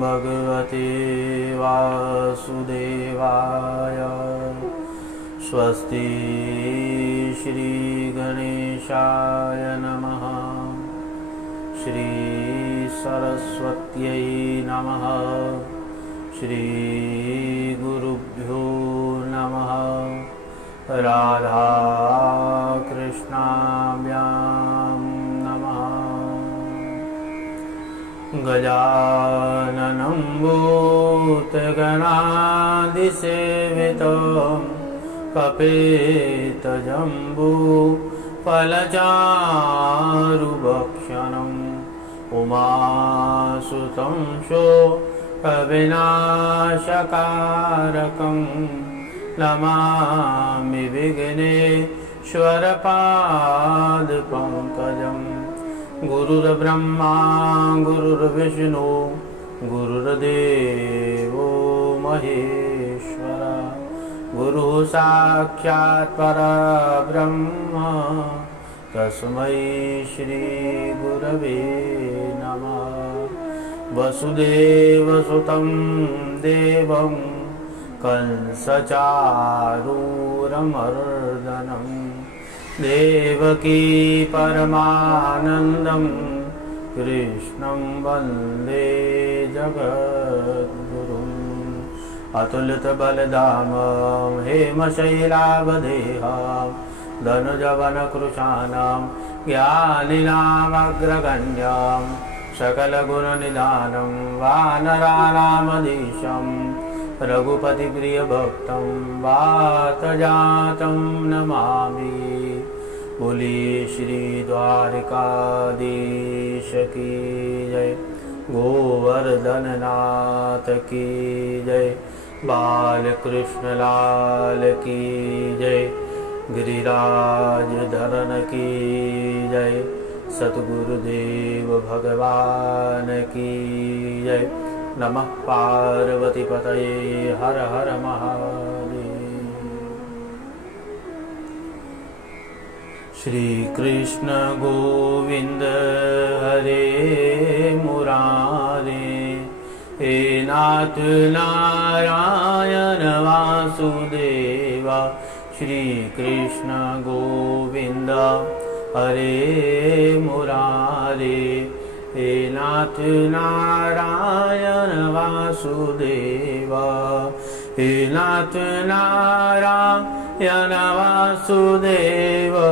भगवते वासुदेवाय। स्वस्ति श्री गणेशाय नमः। श्री सरस्वत्यै नमः। श्री गुरुभ्यो नमः। राधा कृष्णाभ्यां नमः। गजाननं भूतगणादिसेवितं कपितजम्बूफलचारुभक्षणम् उमासुतं शोकविनाशकारकं नमामि विघ्नेश्वरपादपङ्कजम्। गुरुर्ब्रह्मा गुरुर्विष्णु गुरुर्देवो महेश्वर। गुरुः साक्षात् परब्रह्म तस्मै श्री गुरवे नमः। वसुदेवसुतं देवं कंसचारूरमर्दनं देवकी परमानन्दं कृष्णं वन्दे जगद्गुरुम्। अतुलितबलधामं हेमशैलावदेहं धनुजवनकृशानं ज्ञानिनामग्रगण्यं सकलगुणनिधानं वानराणामधीशं रघुपतिप्रियभक्तं वातजातं नमामि। बोलिए श्री द्वारकाधीश की जय। गोवर्धननाथ की जय। बालकृष्ण लाल की जय। गिरिराज धरन की जय। सतगुरुदेव भगवान की जय। नमः पार्वती पतये हर हर महादेव। श्री कृष्ण गोविंद हरे मुरारे। हे नाथ नारायण वासुदेवा। श्री कृष्ण गोविंद हरे मुरारे। हे नाथ नारायण वासुदेवा। हे नाथ नारायण वासुदेवा।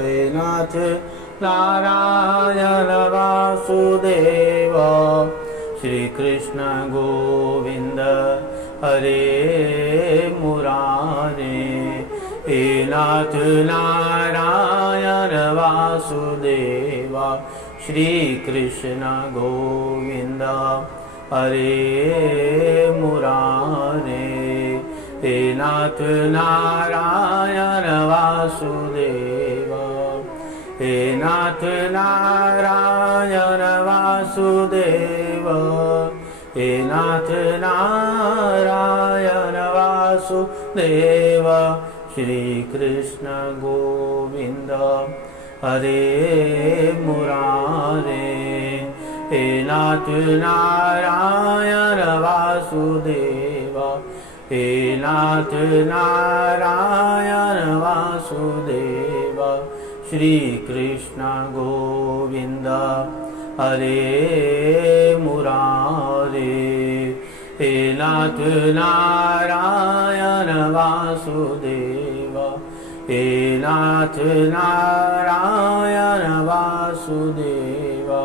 हे नाथ नारायण वासुदेवा। श्री कृष्ण गोविंद हरे मुरारे। हे नाथ नारायण वासुदेवा। श्री कृष्ण गोविंद हरे मुरारे। हे नाथ नारायण वासुदेवा। हे नाथ नारायण वासुदेवा। हे नाथ नारायण वासुदेवा। श्री कृष्ण गोविंद हरे मुरारे। हे नाथ नारायण वासुदेवा। हे नाथ नारायण वासुदेवा। श्री कृष्ण गोविंद हरे मुरारे। हे नाथ नारायण वासुदेवा। हे नाथ नारायण वासुदेवा।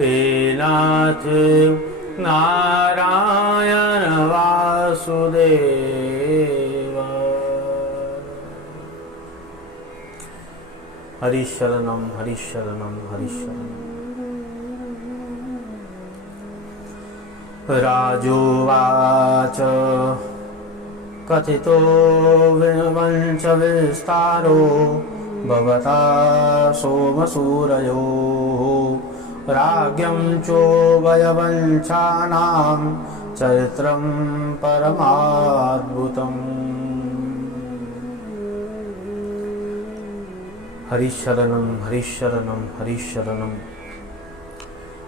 हे नाथ नारायण वासुदेवा। हरिशरणं हरिशरणं हरिशरणं। राजोवाच कथितो वंश विस्तारो भवता सोमसूरयो। राज्ञं चोभयवंशानां चरित्रं परमाद्भुतम्। हरिशरणं हरिशरणं हरिशरणं।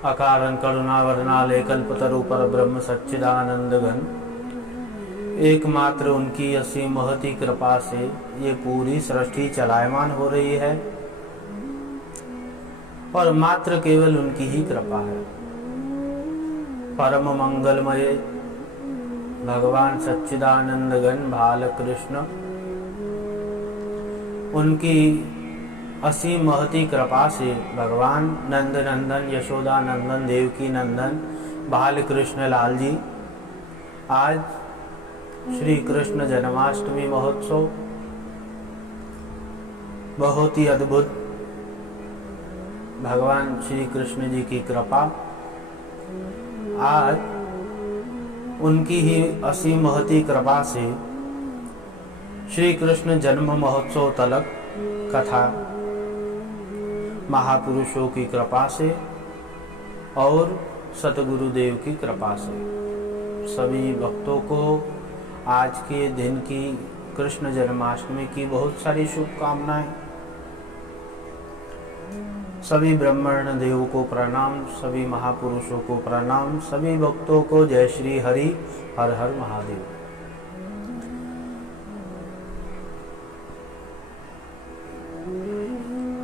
अकारण करुणावरणालय कल्पतरु पर ब्रह्म सच्चिदानंद घन, एकमात्र उनकी असीम महती कृपा से ये पूरी सृष्टि चलायमान हो रही है और मात्र केवल उनकी ही कृपा है। परम मंगलमय भगवान सच्चिदानंद घन बाल कृष्ण, उनकी असीम महती कृपा से भगवान नंद नंदन यशोदा नंदन देवकी नंदन बाल कृष्ण लाल जी आज श्री कृष्ण जन्माष्टमी महोत्सव बहुत ही अद्भुत, भगवान श्री कृष्ण जी की कृपा, आज उनकी ही असीम महती कृपा से श्री कृष्ण जन्म महोत्सव तलक कथा महापुरुषों की कृपा से और सतगुरुदेव की कृपा से सभी भक्तों को आज के दिन की कृष्ण जन्माष्टमी की बहुत सारी शुभकामनाएं। सभी ब्राह्मण देव को प्रणाम, सभी महापुरुषों को प्रणाम, सभी भक्तों को जय श्री हरि, हर हर महादेव।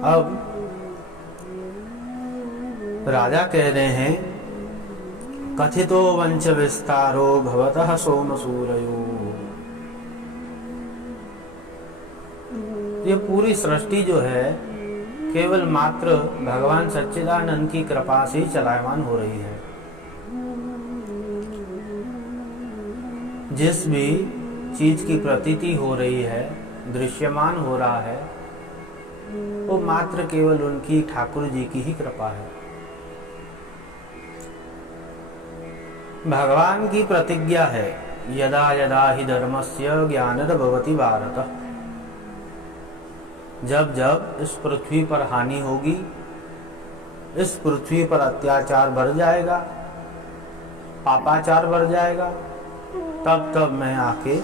अब राजा कह रहे हैं कथितो वंच विस्तारो भवतः सोमसूरयो। ये पूरी सृष्टि जो है केवल मात्र भगवान सच्चिदानंद की कृपा से चलायमान हो रही है। जिस भी चीज की प्रतीति हो रही है, दृश्यमान हो रहा है, वो मात्र केवल उनकी ठाकुर जी की ही कृपा है। भगवान की प्रतिज्ञा है यदा यदा हि धर्मस्य ग्लानिर्भवति भारत, जब जब इस पृथ्वी पर हानि होगी, इस पृथ्वी पर अत्याचार बढ़ जाएगा, पापाचार बढ़ जाएगा, तब तब मैं आके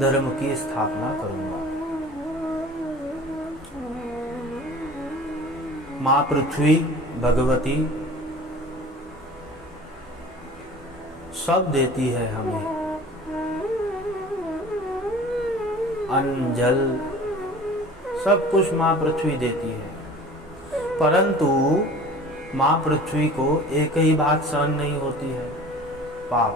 धर्म की स्थापना करूंगा। माँ पृथ्वी भगवती सब देती है हमें, अन्न जल सब कुछ माँ पृथ्वी देती है, परंतु माँ पृथ्वी को एक ही बात सहन नहीं होती है, पाप।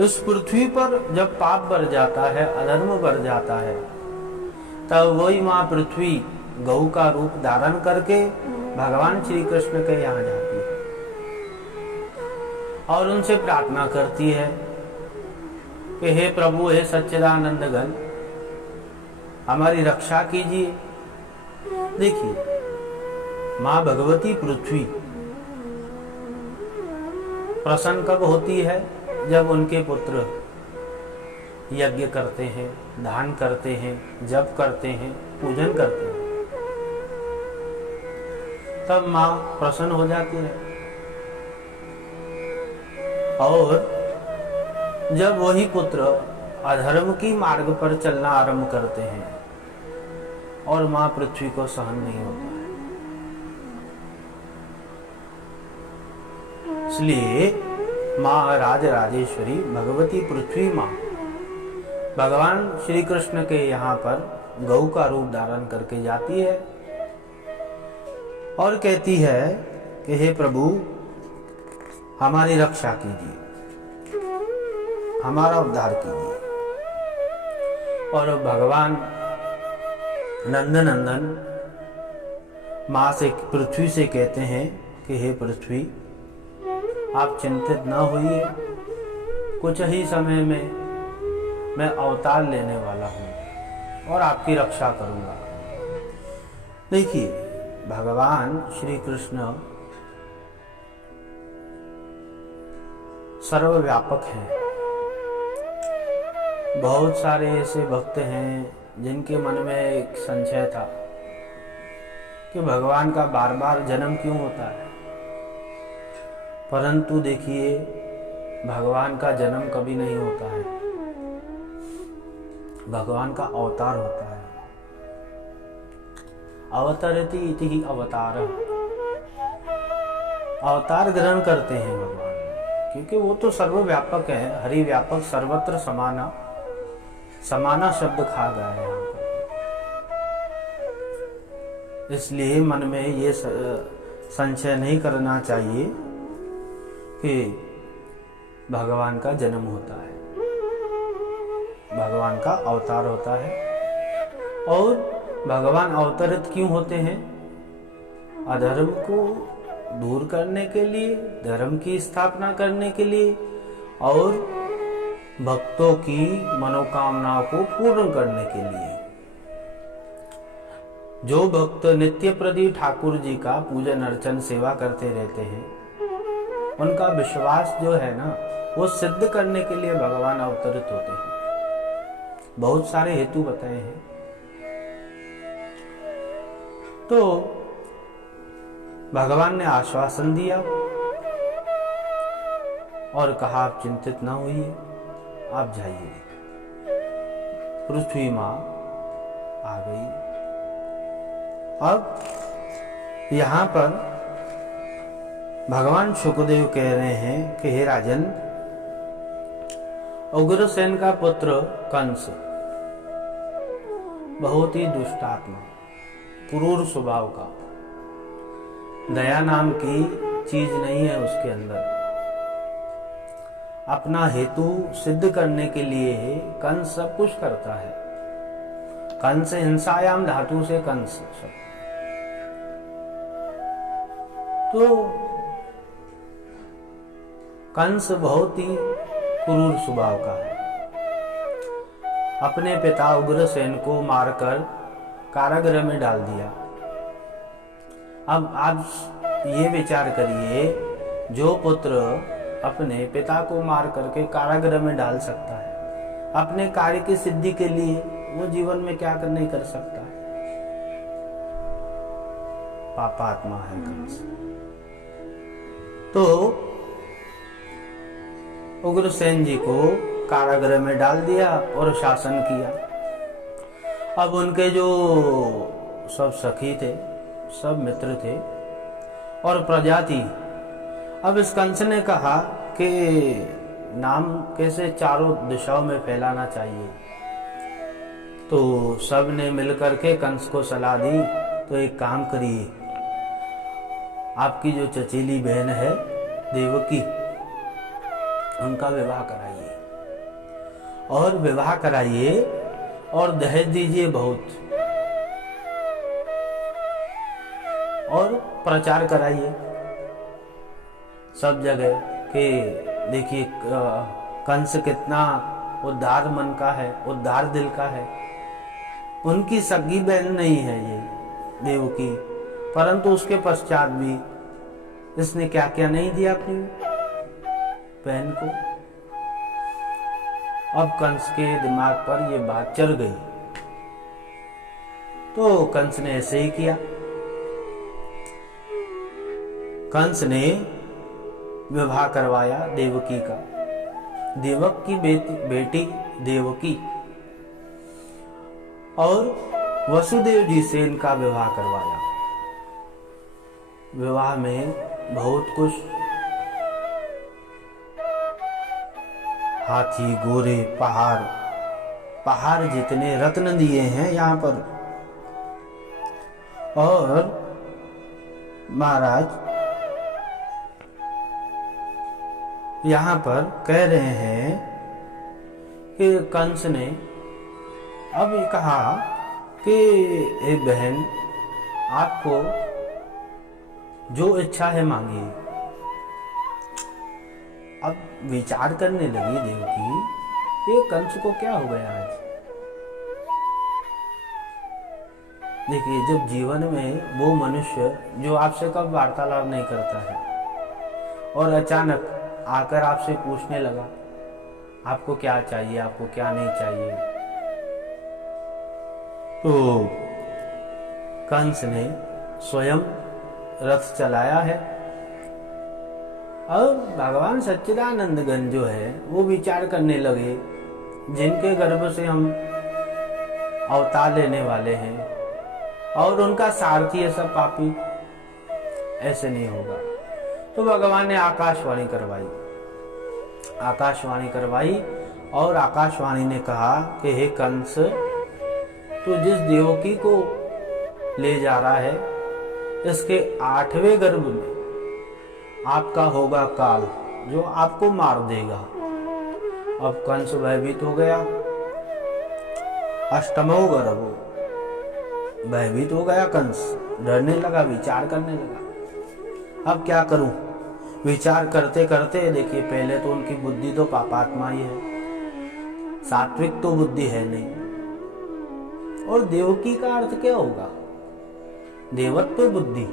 इस पृथ्वी पर जब पाप बढ़ जाता है, अधर्म बढ़ जाता है, तब वही माँ पृथ्वी गौ का रूप धारण करके भगवान श्री कृष्ण के यहाँ जाती है और उनसे प्रार्थना करती है कि हे प्रभु, हे सच्चिदानंद घन, हमारी रक्षा कीजिए। देखिए, माँ भगवती पृथ्वी प्रसन्न कब होती है? जब उनके पुत्र यज्ञ करते हैं, दान करते हैं, जप करते हैं, पूजन करते हैं, तब माँ प्रसन्न हो जाती है। और जब वही पुत्र अधर्म की मार्ग पर चलना आरंभ करते हैं और माँ पृथ्वी को सहन नहीं होता है, इसलिए माँ राजराजेश्वरी भगवती पृथ्वी माँ भगवान श्री कृष्ण के यहाँ पर गौ का रूप धारण करके जाती है और कहती है कि हे प्रभु, हमारी रक्षा कीजिए, हमारा उद्धार कीजिए। और भगवान नंदनंदन माँ से, पृथ्वी से कहते हैं कि हे पृथ्वी, आप चिंतित न होइए, कुछ ही समय में मैं अवतार लेने वाला हूँ और आपकी रक्षा करूँगा। देखिए, भगवान श्री कृष्ण सर्वव्यापक हैं। बहुत सारे ऐसे भक्त हैं जिनके मन में एक संशय था कि भगवान का बार बार जन्म क्यों होता है, परंतु देखिए, भगवान का जन्म कभी नहीं होता है, भगवान का अवतार होता है। अवतरति इति ही अवतार। अवतार ग्रहण करते हैं भगवान, क्योंकि वो तो सर्वव्यापक है, हरि व्यापक सर्वत्र समाना, समाना शब्द खा गया है यहाँ पर। इसलिए मन में ये संशय नहीं करना चाहिए कि भगवान का जन्म होता है, भगवान का अवतार होता है। और भगवान अवतरित क्यों होते हैं? अधर्म को दूर करने के लिए, धर्म की स्थापना करने के लिए और भक्तों की मनोकामनाओं को पूर्ण करने के लिए। जो भक्त नित्य प्रति ठाकुर जी का पूजन अर्चन सेवा करते रहते हैं, उनका विश्वास जो है ना, वो सिद्ध करने के लिए भगवान अवतरित होते हैं। बहुत सारे हेतु बताए हैं। तो भगवान ने आश्वासन दिया और कहा आप चिंतित ना होइए, आप जाइए। पृथ्वी मां आ गई। अब यहां पर भगवान शुकदेव कह रहे हैं कि हे राजन, उग्रसेन का पुत्र कंस बहुत ही दुष्टात्मा, क्रूर स्वभाव का, दया नाम की चीज नहीं है उसके अंदर। अपना हेतु सिद्ध करने के लिए कंस सब कुछ करता है। कंस हिंसायाम धातु से कंस सब। तो कंस बहुत ही क्रूर स्वभाव का है। अपने पिता उग्रसेन को मारकर कारागृह में डाल दिया। अब आप ये विचार करिए, जो पुत्र अपने पिता को मार करके कारागृह में डाल सकता है, अपने कार्य की सिद्धि के लिए वो जीवन में क्या नहीं कर सकता है। पापात्मा है कंस। तो उग्रसेन जी को कारागृह में डाल दिया और शासन किया। अब उनके जो सब सखी थे, सब मित्र थे और प्रजा थी। अब इस कंस ने कहा कि नाम कैसे चारों दिशाओं में फैलाना चाहिए। तो सब ने मिलकर के कंस को सलाह दी, तो एक काम करिए, आपकी जो चचेली बहन है देवकी, उनका विवाह कराइए और विवाह कराइए और दहेज दीजिए बहुत, और प्रचार कराइए सब जगह कि देखिए कंस कितना उदार मन का है, उदार दिल का है। उनकी सगी बहन नहीं है ये देवकी, परंतु उसके पश्चात भी इसने क्या क्या नहीं दिया अपनी बहन को। अब कंस के दिमाग पर ये बात चढ़ गई, तो कंस ने ऐसे ही किया। कंस ने विवाह करवाया देवकी का, देवक की बेटी देवकी, और वसुदेव जी से इनका विवाह करवाया। विवाह में बहुत कुछ, हाथी, घोड़े, पहाड़ जितने रत्न दिए हैं यहाँ पर। और महाराज यहाँ पर कह रहे हैं कि कंस ने अब ये कहा कि ए बहन, आपको जो इच्छा है मांगिए। अब विचार करने लगी देवकी, ये कंस को क्या हो गया आज। देखिए, जब जीवन में वो मनुष्य जो आपसे कब वार्तालाप नहीं करता है और अचानक आकर आपसे पूछने लगा आपको क्या चाहिए, आपको क्या नहीं चाहिए, तो कंस ने स्वयं रथ चलाया है। अब भगवान सच्चिदानंदगण जो है वो विचार करने लगे, जिनके गर्भ से हम अवतार लेने वाले हैं और उनका सारथी है सब पापी, ऐसे नहीं होगा। तो भगवान ने आकाशवाणी करवाई और आकाशवाणी ने कहा कि हे कंस, तू जिस देवकी को ले जा रहा है, इसके 8वें गर्भ में आपका होगा काल, जो आपको मार देगा। अब कंस भयभीत हो गया, अष्टमो गर्भ भयभीत हो गया कंस, डरने लगा, विचार करने लगा, अब क्या करूं। विचार करते करते देखिए, पहले तो उनकी बुद्धि तो पापात्मा ही है, सात्विक तो बुद्धि है नहीं। और देवकी का अर्थ क्या होगा? देवत्व बुद्धि,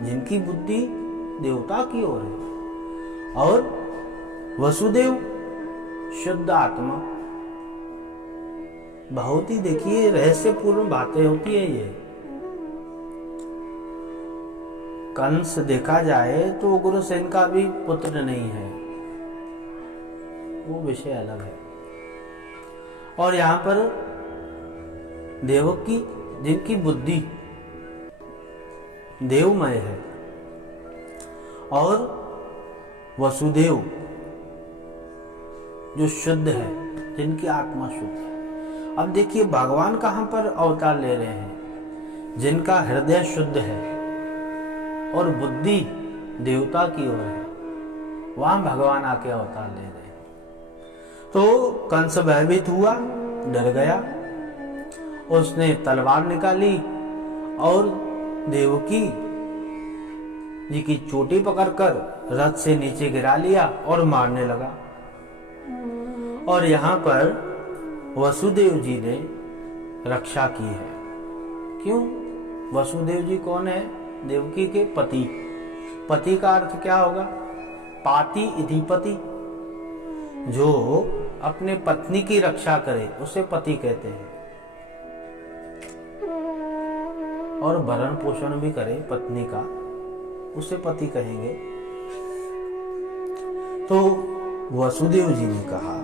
जिनकी बुद्धि देवता की ओर है। और वसुदेव शुद्ध आत्मा। बहुत ही देखिए रहस्यपूर्ण बातें होती है ये। कंस देखा जाए तो उग्रसेन का भी पुत्र नहीं है, वो विषय अलग है। और यहां पर देवकी, जिनकी बुद्धि देवमय है, और वसुदेव जो शुद्ध है, जिनकी आत्मा शुद्ध है। अब देखिए भगवान कहां पर अवतार ले रहे हैं? जिनका हृदय शुद्ध है और बुद्धि देवता की ओर है, वहां भगवान आके अवतार ले रहे हैं। तो कंस भयभीत हुआ, डर गया, उसने तलवार निकाली और देवकी जी की चोटी पकड़कर रथ से नीचे गिरा लिया और मारने लगा। और यहां पर वसुदेव जी ने रक्षा की है। क्यों? वसुदेव जी कौन है? देवकी के पति। पति का अर्थ क्या होगा? पाति इति पति, जो अपने पत्नी की रक्षा करे उसे पति कहते हैं। और भरण पोषण भी करे पत्नी का, उसे पति कहेंगे। तो वसुदेव जी ने कहा,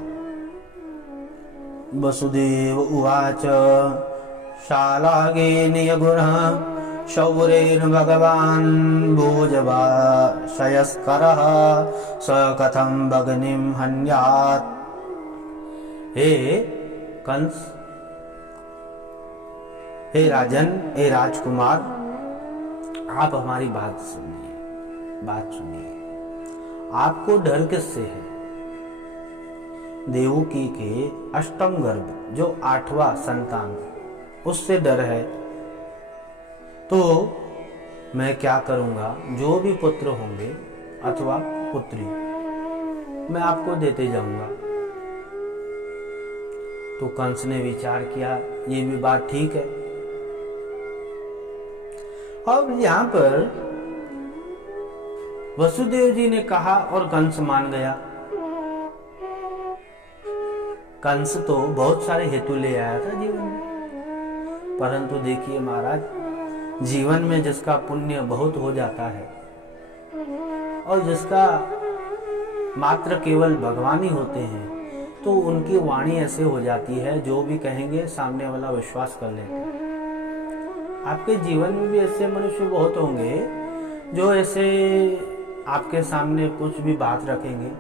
वसुदेव उवाच शालागे नियगुणः शौरेण भगवान् भोजवाशयस्करः स कथं भगनिं हन्यात्। हे कंस, हे राजन, हे राजकुमार, आप हमारी बात सुनिए। आपको डर किससे है? देवकी के अष्टम गर्भ, जो 8वां संतान, उससे डर है। तो मैं क्या करूंगा, जो भी पुत्र होंगे अथवा पुत्री, मैं आपको देते जाऊंगा। तो कंस ने विचार किया, ये भी बात ठीक है। अब यहां पर वसुदेव जी ने कहा और कंस मान गया। कंस तो बहुत सारे हेतु ले आया था जीवन में, परंतु देखिए महाराज, जीवन में जिसका पुण्य बहुत हो जाता है और जिसका मात्र केवल भगवान ही होते हैं, तो उनकी वाणी ऐसे हो जाती है, जो भी कहेंगे सामने वाला विश्वास कर लेते हैं। आपके जीवन में भी ऐसे मनुष्य बहुत होंगे जो ऐसे आपके सामने कुछ भी बात रखेंगे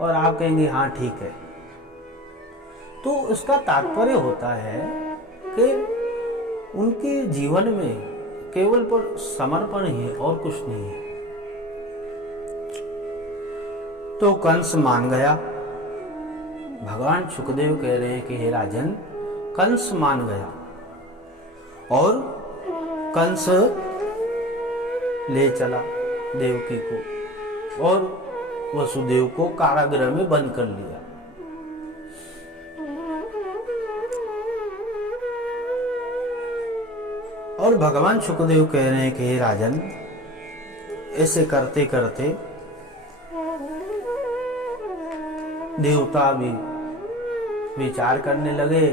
और आप कहेंगे हाँ ठीक है। तो उसका तात्पर्य होता है कि उनके जीवन में केवल पर समर्पण ही है और कुछ नहीं है। तो कंस मान गया। भगवान सुखदेव कह रहे हैं कि हे राजन, कंस मान गया और कंस ले चला देवकी को और वसुदेव को कारागृह में बंद कर लिया। और भगवान सुखदेव कह रहे हैं कि हे राजन, ऐसे करते करते देवता भी विचार करने लगे,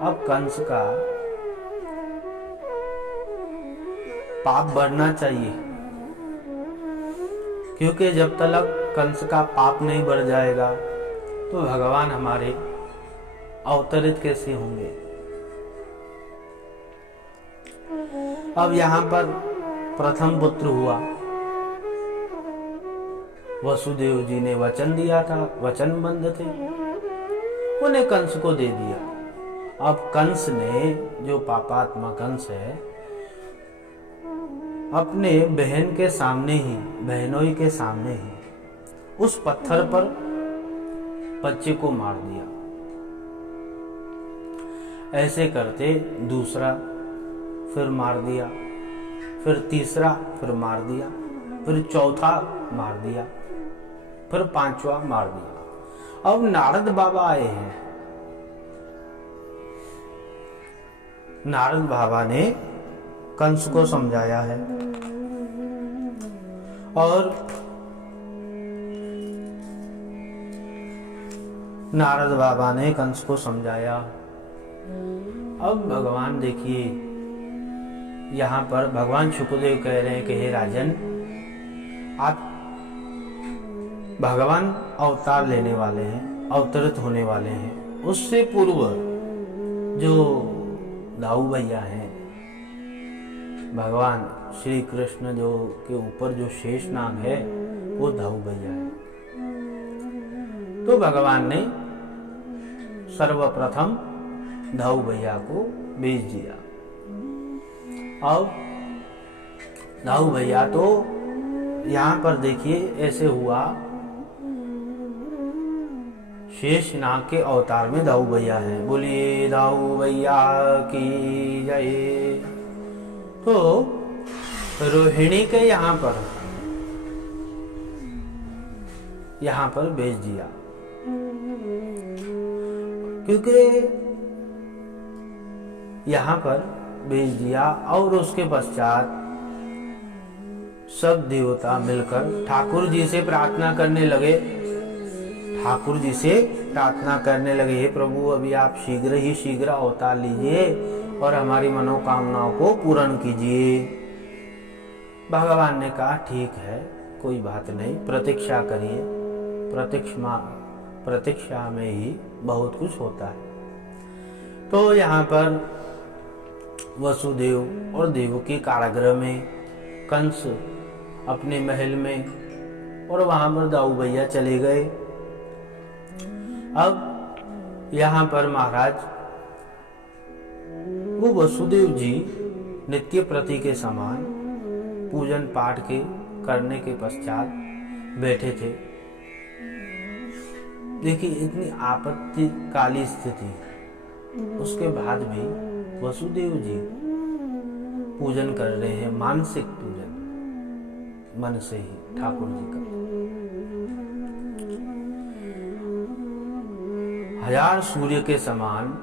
अब कंस का पाप बढ़ना चाहिए, क्योंकि जब तक कंस का पाप नहीं बढ़ जाएगा तो भगवान हमारे अवतरित कैसे होंगे। अब यहां पर प्रथम पुत्र हुआ वसुदेव जी ने वचन दिया था, वचनबद्ध थे, उन्हें कंस को दे दिया। अब कंस ने, जो पापात्मा कंस है, अपने बहन के सामने ही, बहनोई के सामने ही उस पत्थर पर बच्चे को मार दिया। ऐसे करते दूसरा फिर मार दिया, फिर तीसरा फिर मार दिया, फिर चौथा मार दिया, फिर पांचवा मार दिया। अब नारद बाबा आए हैं। नारद बाबा ने कंस को समझाया है और नारद बाबा ने कंस को समझाया। अब भगवान देखिए, यहाँ पर भगवान शुक्रदेव कह रहे हैं कि हे राजन, आप भगवान अवतार लेने वाले हैं, अवतरित होने वाले हैं। उससे पूर्व जो दाऊ भैया हैं, भगवान श्री कृष्ण जो के ऊपर जो शेष नाग है वो दाऊ भैया है। तो भगवान ने सर्वप्रथम दाऊ भैया को भेज दिया। अब दाऊ भैया तो यहाँ पर देखिए ऐसे हुआ, शेष नाग के अवतार में दाऊ भैया है। बोलिए दाऊ भैया की जय। तो रोहिणी के यहाँ पर भेज दिया, क्योंकि यहाँ पर भेज दिया। और उसके पश्चात सब देवता मिलकर ठाकुर जी से प्रार्थना करने लगे। ठाकुर जी से प्रार्थना करने लगे, हे प्रभु, अभी आप शीघ्र ही शीघ्र अवतार लीजिए और हमारी मनोकामनाओं को पूर्ण कीजिए। भगवान ने कहा ठीक है, कोई बात नहीं, प्रतीक्षा करिए, प्रतीक्षा में ही बहुत कुछ होता है। तो यहाँ पर वसुदेव और देवकी कारागृह में, कंस अपने महल में, और वहां पर दाऊ भैया चले गए। अब यहाँ पर महाराज वो वसुदेव जी नित्य प्रति के समान पूजन पाठ के करने के पश्चात बैठे थे। देखिए इतनी आपत्तिकाली स्थिति, उसके बाद भी वसुदेव जी पूजन कर रहे हैं, मानसिक पूजन, मन से ही ठाकुर जी का। 1000 सूर्य के समान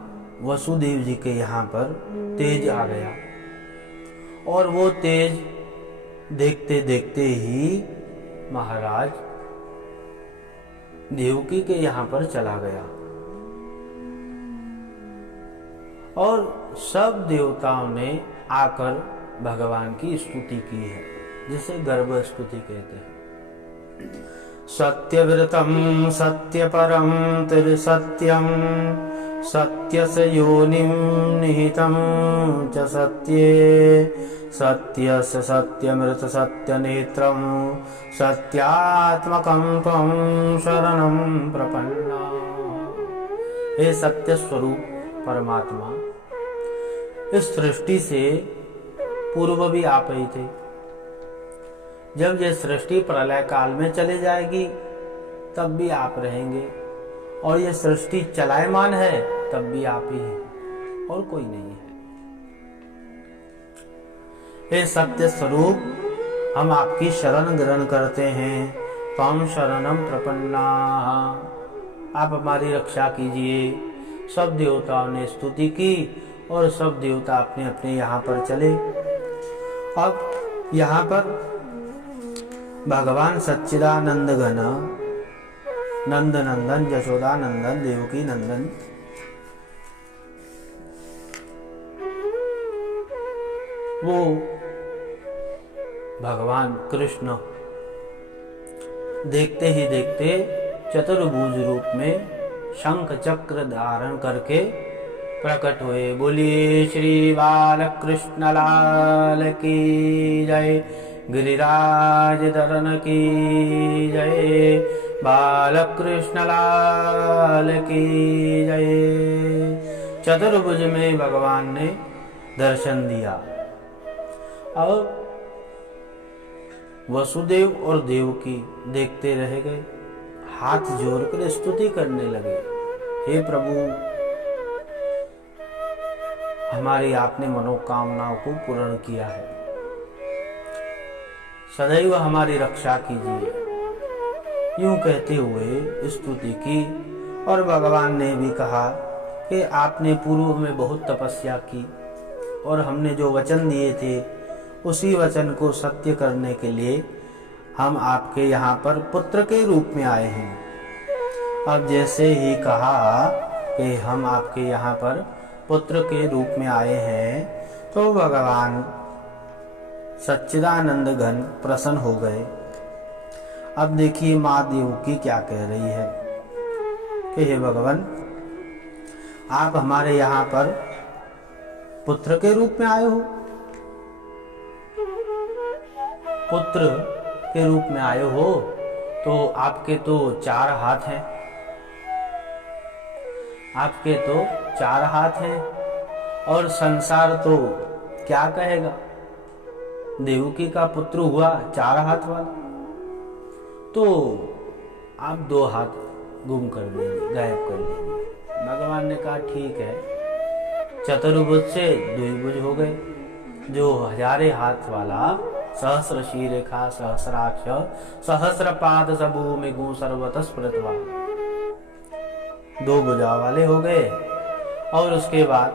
वसुदेव जी के यहाँ पर तेज आ गया, और वो तेज देखते देखते ही महाराज देवकी के यहाँ पर चला गया, और सब देवताओं ने आकर भगवान की स्तुति की है, जिसे गर्भ स्तुति कहते हैं। सत्यव्रतम सत्यपरम त्रिसत्यम सत्यस्य योनिं निहितं च सत्ये सत्यस्य सत्यमृत सत्यनेत्रं सत्यात्मकं त्वं शरणं प्रपन्ना। हे सत्य स्वरूप परमात्मा, इस सृष्टि से पूर्व भी आप ही थे। जब ये सृष्टि प्रलय काल में चले जाएगी तब भी आप रहेंगे, और ये सृष्टि चलायमान है तब भी आप ही हैं, और कोई नहीं है। हे सत्य स्वरूप, हम आपकी शरण ग्रहण करते हैं। त्वं शरणं प्रपन्ना, आप हमारी रक्षा कीजिए। सब देवताओं ने स्तुति की और सब देवता अपने अपने यहाँ पर चले। अब यहाँ पर भगवान सच्चिदानंद घन नंद नंदन यशोदा नंदन देवकी नंदन वो भगवान कृष्ण देखते ही देखते चतुर्भुज रूप में शंख चक्र धारण करके प्रकट हुए। बोलिए श्री बालकृष्ण लाल की जय। गिरिराज धरन की जय, बालकृष्ण लाल की जय। चतुर्भुज में भगवान ने दर्शन दिया। अब वसुदेव और देवकी देखते रह गए, हाथ जोड़कर स्तुति करने लगे, हे प्रभु, हमारी आपने मनोकामनाओं को पूर्ण किया है, सदैव हमारी रक्षा कीजिए। यूं कहते हुए स्तुति की। और भगवान ने भी कहा कि आपने पूर्व में बहुत तपस्या की और हमने जो वचन दिए थे उसी वचन को सत्य करने के लिए हम आपके यहाँ पर पुत्र के रूप में आए हैं। अब जैसे ही कहा कि हम आपके यहाँ पर पुत्र के रूप में आए हैं, तो भगवान सच्चिदानंद घन प्रसन्न हो गए। अब देखिए माँ देवकी क्या कह रही है कि हे भगवान, आप हमारे यहाँ पर पुत्र के रूप में आए हो। पुत्र के रूप में आए हो तो आपके तो 4 हाथ हैं, आपके तो 4 हाथ हैं और संसार तो क्या कहेगा, देवकी का पुत्र हुआ 4 हाथ वाला, तो आप 2 हाथ गुम कर देंगे, गायब कर देंगे। भगवान ने कहा ठीक है, चतुर्भुज से द्विभुज हो गए। जो 1000 हाथ वाला सहस्र शीरेखा सहस्राक्ष सहस्र पाद सबू में सर्वतः स्फुरत्वा, 2 भुजा वाले हो गए। और उसके बाद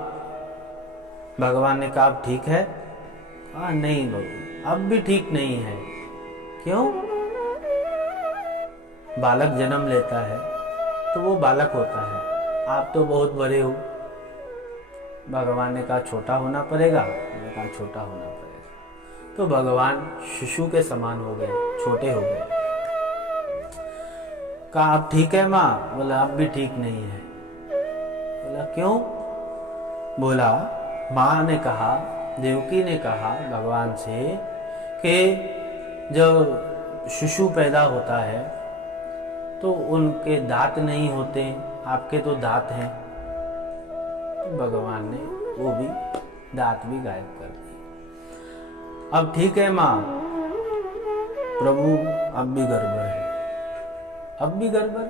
भगवान ने कहा ठीक है। नहीं बाबू, अब भी ठीक नहीं है। क्यों? बालक जन्म लेता है तो वो बालक होता है, आप तो बहुत बड़े हो। भगवान ने कहा छोटा होना पड़ेगा, मैंने कहा छोटा होना पड़ेगा। तो भगवान शिशु के समान हो गए, छोटे हो गए। कहा अब ठीक है माँ? बोला अब भी ठीक नहीं है। बोला क्यों? बोला माँ ने कहा, देवकी ने कहा भगवान से कि जब शिशु पैदा होता है तो उनके दांत नहीं होते, आपके तो दांत हैं। तो भगवान ने वो भी दांत भी गायब कर दिए। अब ठीक है माँ, प्रभु अब भी गड़बड़ है। अब भी गड़बड़?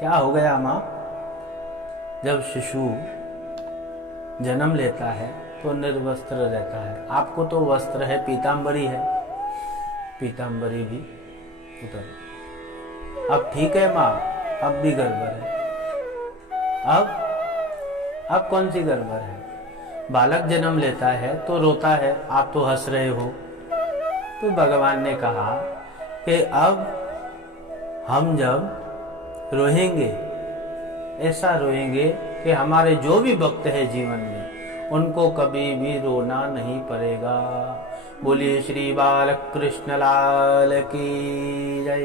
क्या हो गया माँ? जब शिशु जन्म लेता है तो निर्वस्त्र रहता है, आपको तो वस्त्र है, पीतांबरी है, पीतांबरी भी उतर। अब ठीक है माँ, अब भी गड़बड़ है। अब कौन सी गड़बड़ है? बालक जन्म लेता है तो रोता है, आप तो हंस रहे हो। तो भगवान ने कहा कि अब हम जब रोएंगे, ऐसा रोएंगे कि हमारे जो भी भक्त है जीवन में उनको कभी भी रोना नहीं पड़ेगा। बोलिए श्री बालकृष्ण लाल की जय।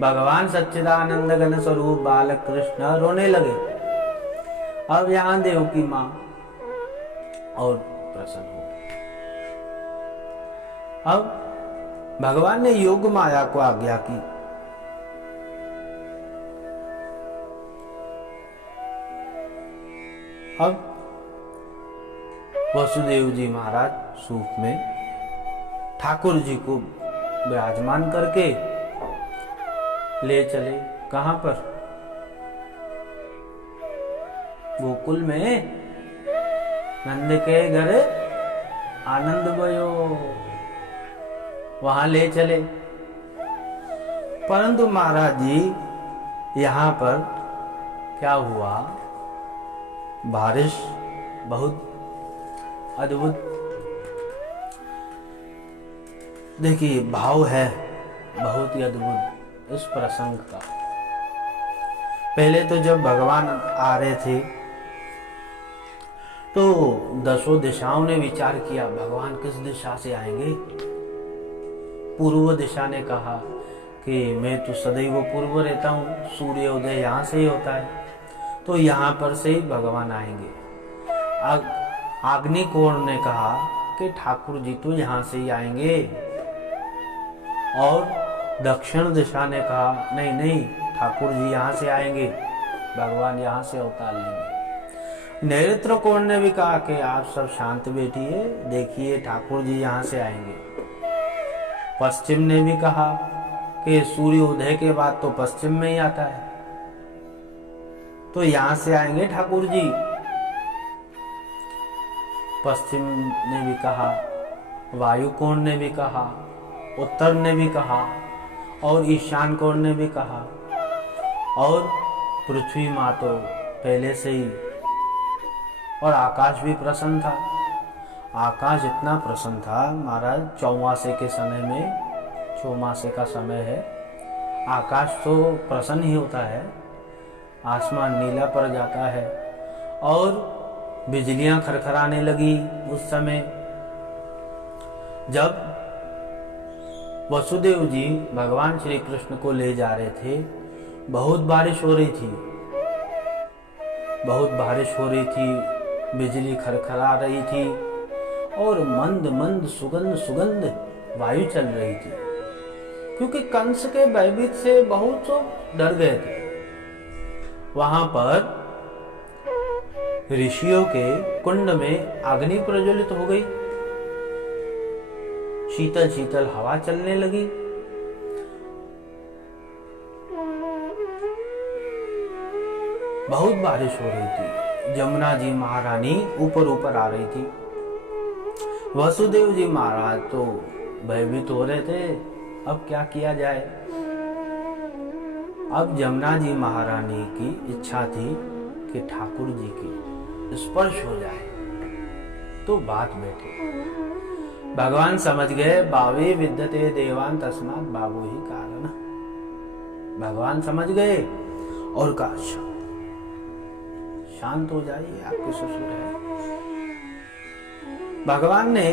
भगवान सच्चिदानंद घन स्वरूप बालकृष्ण रोने लगे। अब यहाँ देवकी माँ और प्रसन्न हो। अब भगवान ने योग माया को आज्ञा की, अब वसुदेव जी महाराज सूप में ठाकुर जी को विराजमान करके ले चले। कहां पर? गोकुल में नंद के घर आनंद भयो, वहां ले चले। परंतु महाराज जी यहाँ पर क्या हुआ, बारिश बहुत अद्भुत, देखिए भाव है बहुत ही अद्भुत इस प्रसंग का। पहले तो जब भगवान आ रहे थे तो 10 दिशाओं ने विचार किया भगवान किस दिशा से आएंगे। पूर्व दिशा ने कहा कि मैं तो सदैव पूर्व रहता हूँ, सूर्योदय यहाँ से ही होता है, तो यहाँ पर से ही भगवान आएंगे। अग्निकोण ने कहा कि कि ठाकुर जी तो यहाँ से ही आएंगे। और दक्षिण दिशा ने कहा नहीं नहीं, ठाकुर जी यहाँ से आएंगे, भगवान यहाँ से अवतार लेंगे। नैऋत्य कोण ने भी कहा कि आप सब शांत बैठिए, देखिए ठाकुर जी यहाँ से आएंगे। पश्चिम ने भी कहा कि सूर्य उदय के बाद तो पश्चिम में ही आता है, तो यहाँ से आएंगे ठाकुर जी। पश्चिम ने भी कहा, वायु कोण ने भी कहा, उत्तर ने भी कहा और ईशान कोण ने भी कहा। और पृथ्वी माँ तो पहले से ही, और आकाश भी प्रसन्न था। आकाश इतना प्रसन्न था महाराज, चौमासे के समय में, चौमासे का समय है, आकाश तो प्रसन्न ही होता है, आसमान नीला पड़ जाता है। और बिजलियां खरखराने लगी उस समय जब वसुदेव जी भगवान श्री कृष्ण को ले जा रहे थे। बहुत बारिश हो रही थी, बहुत बारिश हो रही थी, बिजली खरखरा रही थी और मंद मंद सुगंध सुगंध वायु चल रही थी, क्योंकि कंस के भयभीत से बहुत लोग डर गए थे। वहां पर ऋषियों के कुंड में अग्नि प्रज्वलित हो गई, शीतल शीतल हवा चलने लगी। बहुत बारिश हो रही थी, जमुना जी महारानी ऊपर ऊपर आ रही थी। वसुदेव जी महाराज तो भयभीत हो रहे थे, अब क्या किया जाए। अब जमुना जी महारानी की इच्छा थी कि ठाकुर जी की स्पर्श हो जाए तो बात बैठे। भगवान समझ गए, बावे विद्यते देवान तस्मात् बाबू ही कारण। भगवान समझ गए और कहा शांत हो जाइए, आपके ससुर है। भगवान ने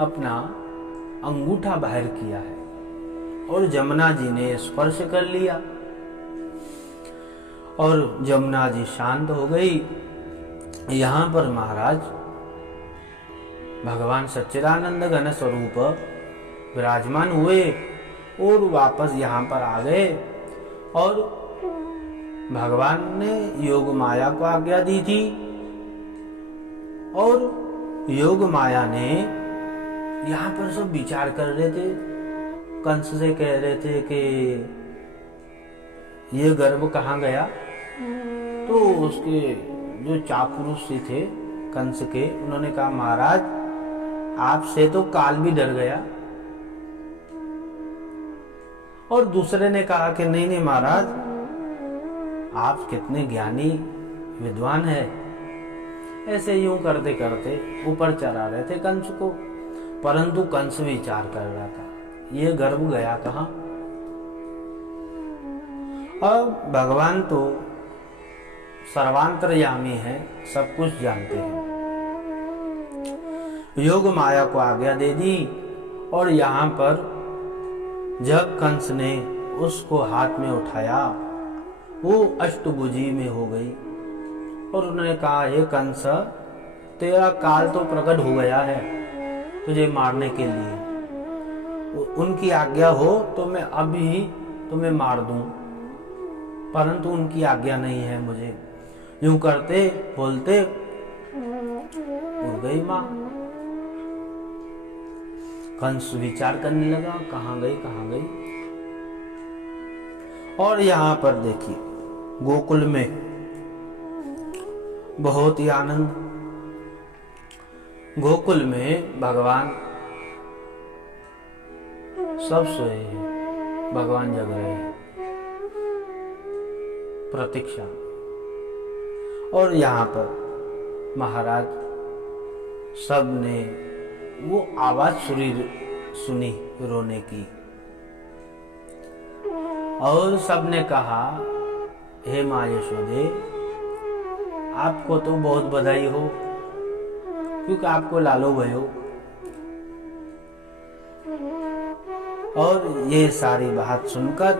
अपना अंगूठा बाहर किया है और जमुना जी ने स्पर्श कर लिया और जमुना जी शांत हो गई। यहां पर महाराज भगवान सच्चिदानंद घन स्वरूप विराजमान हुए और वापस यहाँ पर आ गए। और भगवान ने योग माया को आज्ञा दी थी और योग माया ने यहाँ पर सब विचार कर रहे थे। कंस से कह रहे थे कि ये गर्भ कहाँ गया, तो उसके जो चापुरुष थे कंस के, उन्होंने कहा महाराज आपसे तो काल भी डर गया। और दूसरे ने कहा कि नहीं नहीं महाराज, आप कितने ज्ञानी विद्वान है। ऐसे यूं करते करते ऊपर चढ़ा रहे थे कंस को, परंतु कंस विचार कर रहा था ये गर्भ गया कहां। अब भगवान तो सर्वांतर्यामी है, सब कुछ जानते हैं। योग माया को आज्ञा दे दी और यहाँ पर जब कंस ने उसको हाथ में उठाया वो अष्टभुजी में हो गई और उन्होंने कहा हे कंस, तेरा काल तो प्रकट हो गया है तुझे मारने के लिए, उनकी आज्ञा हो तो मैं अभी ही तुम्हें मार दूं, परंतु उनकी आज्ञा नहीं है मुझे। यूं करते बोलते उड़ गई मां। कंस विचार करने लगा कहां गई कहां गई। और यहां पर देखिए गोकुल में बहुत ही आनंद। गोकुल में भगवान सब सोए हैं, भगवान जग रहे हैं प्रतीक्षा। और यहाँ पर महाराज सब ने वो आवाज सुनी रोने की और सब ने कहा हे माँ यशोदे, आपको तो बहुत बधाई हो क्योंकि आपको लालो भयो। और ये सारी बात सुनकर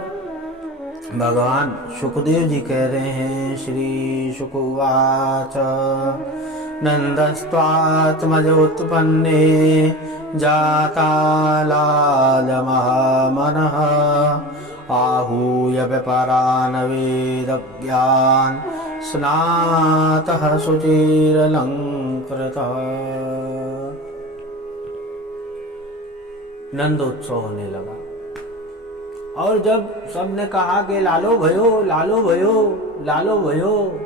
भगवान सुखदेव जी कह रहे हैं, श्री शुकवाच नन्दस्त्वात्मजोत्पन्ने जाता लालमहामनः आहूय व्यपरान् वेदज्ञान् स्नातः शुचिरलङ्कृतः। नंदोत्सव होने लगा और जब सबने कहा कि लालो भयो लालो भयो लालो भयो,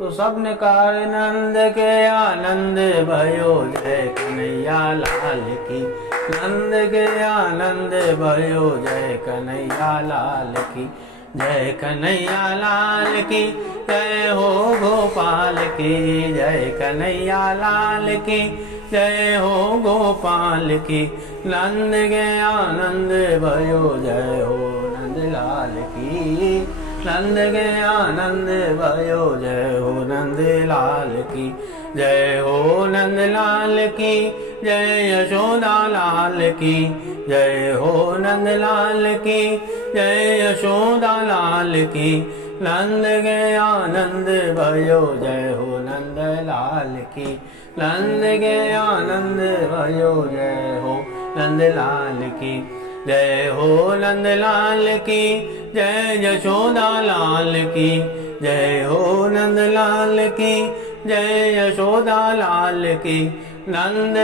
तो सबने कहा नंद के आनंद भयो जय कन्हैया लाल की, नंद के आनंद भयो जय कन्हैया लाल की, जय कन्हैया लाल की, जय हो गोपाल की, जय कन्हैया लाल की, जय हो गोपाल की, नंद के आनंद भयो जय हो नंद लाल की, नंद के आनंद भयो जय हो नंद लाल की, जय हो नंद लाल की, जय यशोदा लाल की, जय हो नंद लाल की, जय यशोदा लाल की, नंद के आनंद भयो जय हो नंद लाल की, नंद के आनंद भयो जय हो नंद लाल की, जय हो नंद लाल की, जय यशोदा लाल की, जय हो नंद लाल की, जय यशोदा लाल की, नंद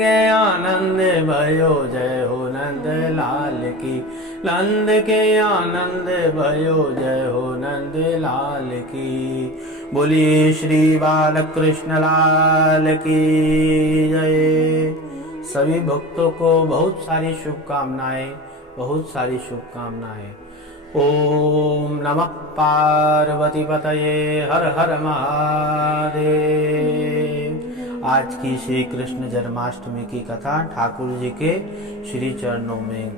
के आनंद भयो जय हो नंद लाल की, नंद के आनंद भयो जय हो नंद लाल की। बोलिए श्री बालकृष्ण लाल की जय। सभी भक्तों को बहुत सारी शुभकामनाएं, बहुत सारी शुभकामनाएं। ओम नमः पार्वती पतये, हर हर महादेव। आज की श्री कृष्ण जन्माष्टमी की कथा ठाकुर जी के श्री चरणों में।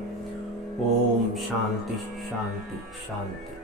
ओम शांति शांति शांति।